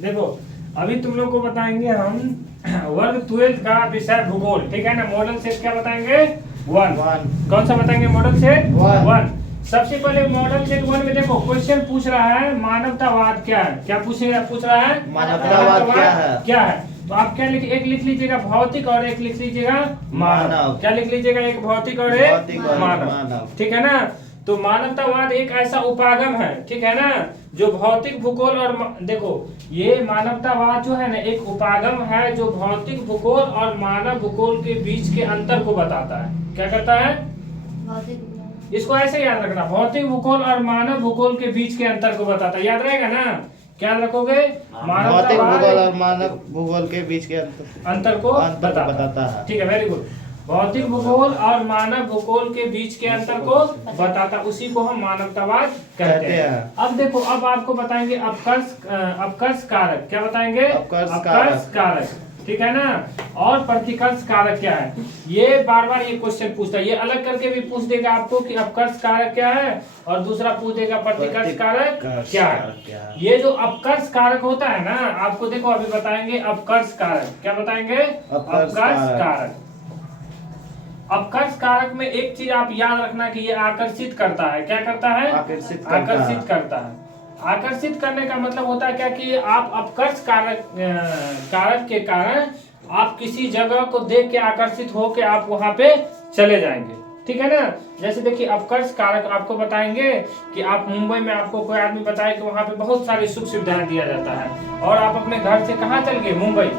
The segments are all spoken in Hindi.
देखो अभी तुम लोग को बताएंगे हम वर्ग 12 का विषय भूगोल, ठीक है ना। मॉडल सेट क्या बताएंगे? 1। कौन सा बताएंगे? Model set 1। सबसे पहले मॉडल सेट 1 में देखो क्वेश्चन पूछ रहा है मानवतावाद क्या है। क्या पूछ रहा है? मानवतावाद क्या है। तो आप क्या एक लिख लीजिएगा भौतिक और एक लिख लीजिएगा मानव। क्या लिख लीजिएगा? एक भौतिक और एक मानव, ठीक है ना। तो मानवतावाद एक ऐसा उपागम है, ठीक है ना, जो भौतिक भूगोल और देखो ये मानवतावाद जो है ना एक उपागम है जो भौतिक भूगोल और मानव भूगोल के बीच के अंतर को बताता है। क्या करता है? इसको ऐसे याद रखना, भौतिक भूगोल और मानव भूगोल के बीच के अंतर को बताता है। याद रहेगा ना? क्या रखोगे? भौतिक भूगोल और मानव भूगोल के बीच के अंतर को बताता है। ठीक है, वेरी गुड। भौतिक भूगोल और मानव भूगोल के बीच के अंतर को बताता, उसी को हम मानवतावाद कहते हैं। अब देखो, अब आपको बताएंगे अपकर्ष कारक। क्या बताएंगे? अपकर्ष कारक, ठीक है ना। और प्रतिकर्ष कारक क्या है? ये बार बार ये क्वेश्चन पूछता है, ये अलग करके भी पूछ देगा आपको कि अपकर्ष कारक क्या है, और दूसरा पूछ देगा प्रतिकर्ष कारक क्या है। ये जो अपकर्ष कारक होता है ना, आपको देखो अभी बताएंगे अपकर्ष कारक। क्या बताएंगे? अपकर्ष कारक। अपकर्ष कारक में एक चीज आप याद रखना कि ये आकर्षित करता है। क्या करता है? आकर्षित करता है। आकर्षित करने का मतलब होता है क्या कि आप अपकर्ष कारक के कारण आप किसी जगह को देख के आकर्षित हो के आप वहां पे चले जाएंगे, ठीक है ना। जैसे देखिए अपकर्ष कारक आपको बताएंगे कि आप मुंबई में, आपको कोई आदमी बताए कि वहां पे बहुत सारी सुख सुविधाएं दिया जाता है, और आप अपने घर से कहाँ चल गए? मुंबई।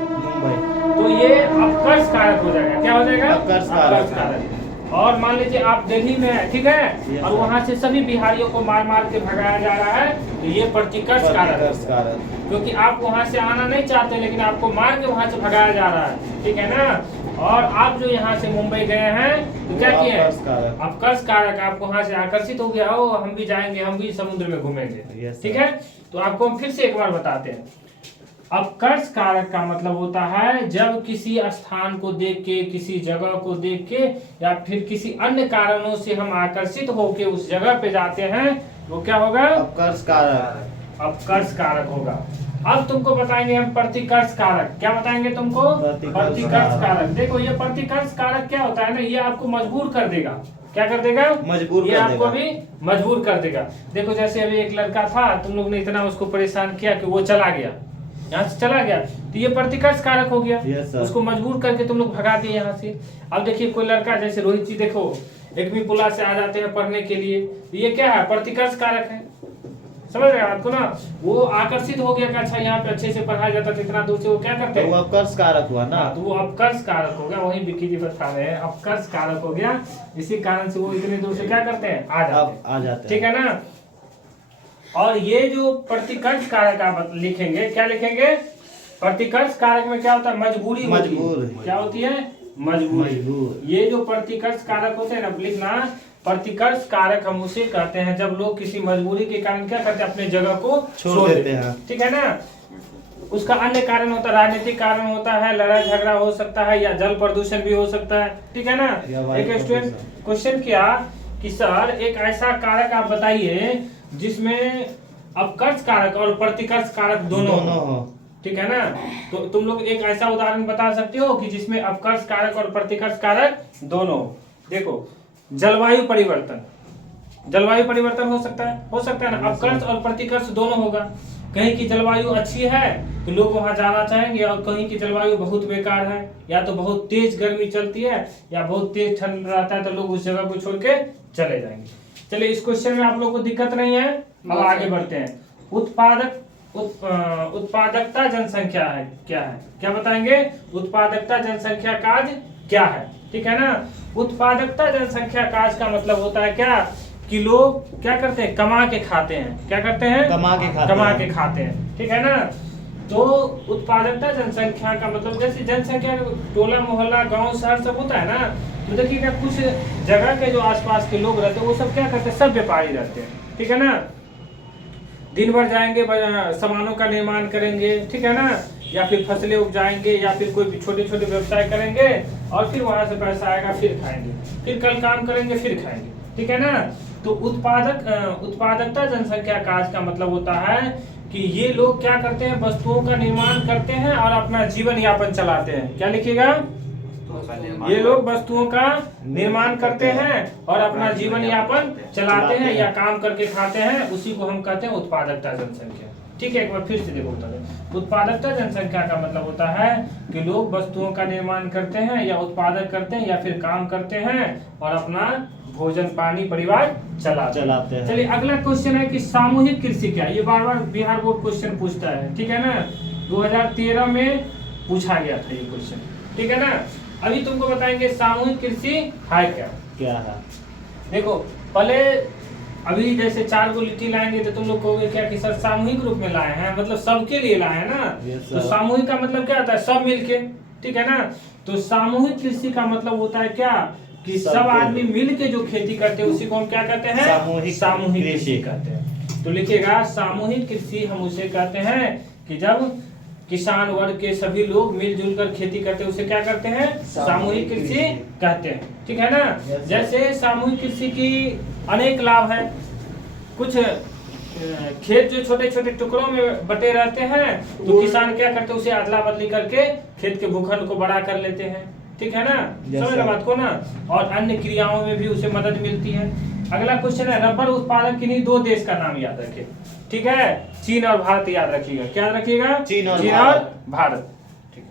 तो ये अपकर्ष कारक हो जाएगा। क्या हो जाएगा? अपकर्ष कारक। और मान लीजिए आप दिल्ली में है, ठीक है, और वहाँ से सभी बिहारियों को मार मार के भगाया जा रहा है, तो ये प्रतिकर्ष कारक, क्योंकि आप वहाँ से आना नहीं चाहते लेकिन आपको मार के वहाँ से भगाया जा रहा है, ठीक है ना। और आप जो यहाँ से मुंबई गए हैं तो क्या किए? अपकर्ष कारक, आप वहाँ से आकर्षित हो गया, ओ हम भी जाएंगे, हम भी समुद्र में घूमेंगे, ठीक है। तो आपको हम फिर से एक बार बताते हैं। अपकर्ष कारक का मतलब होता है जब किसी स्थान को देख के, किसी जगह को देख के, या फिर किसी अन्य कारणों से हम आकर्षित होके उस जगह पे जाते हैं, वो क्या होगा? अपकर्ष कारक। अपकर्ष कारक होगा। अब तुमको बताएंगे हम प्रतिकर्ष कारक। क्या बताएंगे तुमको? प्रतिकर्ष कारक। देखो ये प्रतिकर्ष कारक क्या होता है ना, ये आपको मजबूर कर देगा। क्या कर देगा? ये आपको भी मजबूर कर देगा। देखो जैसे अभी एक लड़का था, तुम लोग ने इतना उसको परेशान किया कि वो चला गया, यहाँ से चला गया, तो ये प्रतिकर्ष कारक हो गया। उसको मजबूर करके तुम लोग भगा दिए यहाँ से। अब देखिए कोई लड़का जैसे रोहित जी, देखो 1वीं पुला से आ जाते हैं पढ़ने के लिए, तो ये क्या है? प्रतिकर्ष कारक है। समझ रहे हैं आपको ना? वो आकर्षित हो गया कि अच्छा यहाँ पे अच्छे से पढ़ाया जाता था, इतना दूर से, वो क्या करते हैं? वो अपकर्ष कारक हुआ ना, तो वो अपकर्ष कारक हो गया। वही विक्की जी बता रहे हैं, अपकर्ष कारक हो गया। इसी कारण से वो इतने दूर से क्या करते हैं? आ जाते, ठीक है ना। और ये जो प्रतिकर्ष कारक आप लिखेंगे, क्या लिखेंगे? प्रतिकर्ष कारक में क्या होता है? मजबूरी होती है। क्या होती है? मजबूर। ये जो प्रतिकर्ष कारक होते हैं ना, लिखना, प्रतिकर्ष कारक हम उसे कहते हैं जब लोग किसी मजबूरी के कारण क्या करते हैं? अपने जगह को छोड़ देते हैं, ठीक है ना। उसका अन्य कारण होता है, राजनीतिक कारण होता है, लड़ाई झगड़ा हो सकता है, या जल प्रदूषण भी हो सकता है, ठीक है ना। एक स्टूडेंट क्वेश्चन किया कि सर एक ऐसा कारक आप बताइए जिसमें अपकर्ष कारक और प्रतिकर्ष कारक दोनों हो, ठीक है ना। तो तुम लोग एक ऐसा उदाहरण बता सकते हो कि जिसमें अपकर्ष कारक और प्रतिकर्ष कारक दोनों हो। देखो जलवायु परिवर्तन, जलवायु परिवर्तन हो सकता है ना, अपकर्ष और प्रतिकर्ष दोनों होगा। कहीं की जलवायु अच्छी है तो लोग वहां जाना चाहेंगे, और कहीं की जलवायु बहुत बेकार है, या तो बहुत तेज गर्मी चलती है या बहुत तेज ठंड रहता है, तो लोग उस जगह को छोड़ के चले जाएंगे। चलिए इस क्वेश्चन में आप लोग को दिक्कत नहीं है, अब आगे बढ़ते हैं। उत्पादकता जनसंख्या है क्या है? क्या बताएंगे? उत्पादकता जनसंख्या काज क्या है, ठीक है ना। उत्पादकता जनसंख्या काज का मतलब होता है क्या कि लोग क्या करते हैं? कमा के खाते हैं। क्या करते हैं? कमा के खाते हैं, ठीक है ना। तो उत्पादकता जनसंख्या का मतलब जैसे जनसंख्या टोला मोहल्ला गांव शहर सब होता है ना, तो देखिएगा कुछ जगह के जो आसपास के लोग रहते हैं वो सब क्या करते हैं? सब व्यापारी रहते हैं, ठीक है ना। दिन भर जाएंगे, सामानों का निर्माण करेंगे, ठीक है ना, या फिर फसलें उपजाएंगे, या फिर कोई छोटे छोटे व्यवसाय करेंगे, और फिर वहां से पैसा आएगा, फिर खाएंगे, फिर कल काम करेंगे, फिर खाएंगे, ठीक है ना। तो उत्पादकता जनसंख्या काज का मतलब होता है कि ये लोग क्या करते हैं, वस्तुओं का निर्माण करते हैं और अपना जीवन यापन चलाते हैं। क्या लिखिएगा, ये लोग वस्तुओं का निर्माण करते हैं और अपना जीवन यापन चलाते हैं या काम करके खाते हैं, उसी को हम कहते हैं उत्पादकता जनसंख्या। ठीक है, एक बार फिर से देखो उत्तर। उत्पादकता जनसंख्या का मतलब होता है कि लोग वस्तुओं का निर्माण करते हैं या उत्पादक करते हैं या फिर काम करते हैं और अपना भोजन पानी परिवार चलाते हैं। चलिए अगला क्वेश्चन है कि सामूहिक कृषि क्या है। ये बार बार बिहार बोर्ड क्वेश्चन पूछता है, ठीक है ना, 2013 में पूछा गया था ये क्वेश्चन, ठीक है ना। अभी तुमको बताएंगे सामूहिक कृषि है क्या है। देखो पहले अभी जैसे 4 गो लिट्टी लाएंगे तो तुम लोग कहोगे क्या कि सर सामूहिक रूप में लाए हैं, मतलब सबके लिए लाए हैं ना। तो सामूहिक का मतलब क्या होता है, सब मिलके, ठीक है ना। तो सामूहिक कृषि का मतलब होता है क्या कि सब आदमी मिलके जो खेती करते हैं उसी को हम क्या कहते हैं, सामूहिक कृषि कहते हैं। तो लिखिएगा सामूहिक कृषि हम उसे कहते हैं कि जब किसान वर्ग के सभी लोग मिलजुल कर खेती करते हैं उसे क्या करते हैं, सामूहिक कृषि कहते हैं, ठीक है ना। जैसे सामूहिक कृषि की अनेक लाभ है। कुछ खेत जो छोटे छोटे टुकड़ों में बटे रहते हैं तो किसान क्या करते हैं, उसे अदला बदली करके खेत के भूखंड को बड़ा कर लेते हैं, ठीक है ना, समझ रहे बात को ना। और अन्य क्रियाओं में भी उसे मदद मिलती है। अगला क्वेश्चन है रबर उत्पादक किन्हीं 2 देश का नाम याद रखें, ठीक है, चीन और भारत याद रखिएगा। क्या याद रखिएगा, चीन और भारत, ठीक है।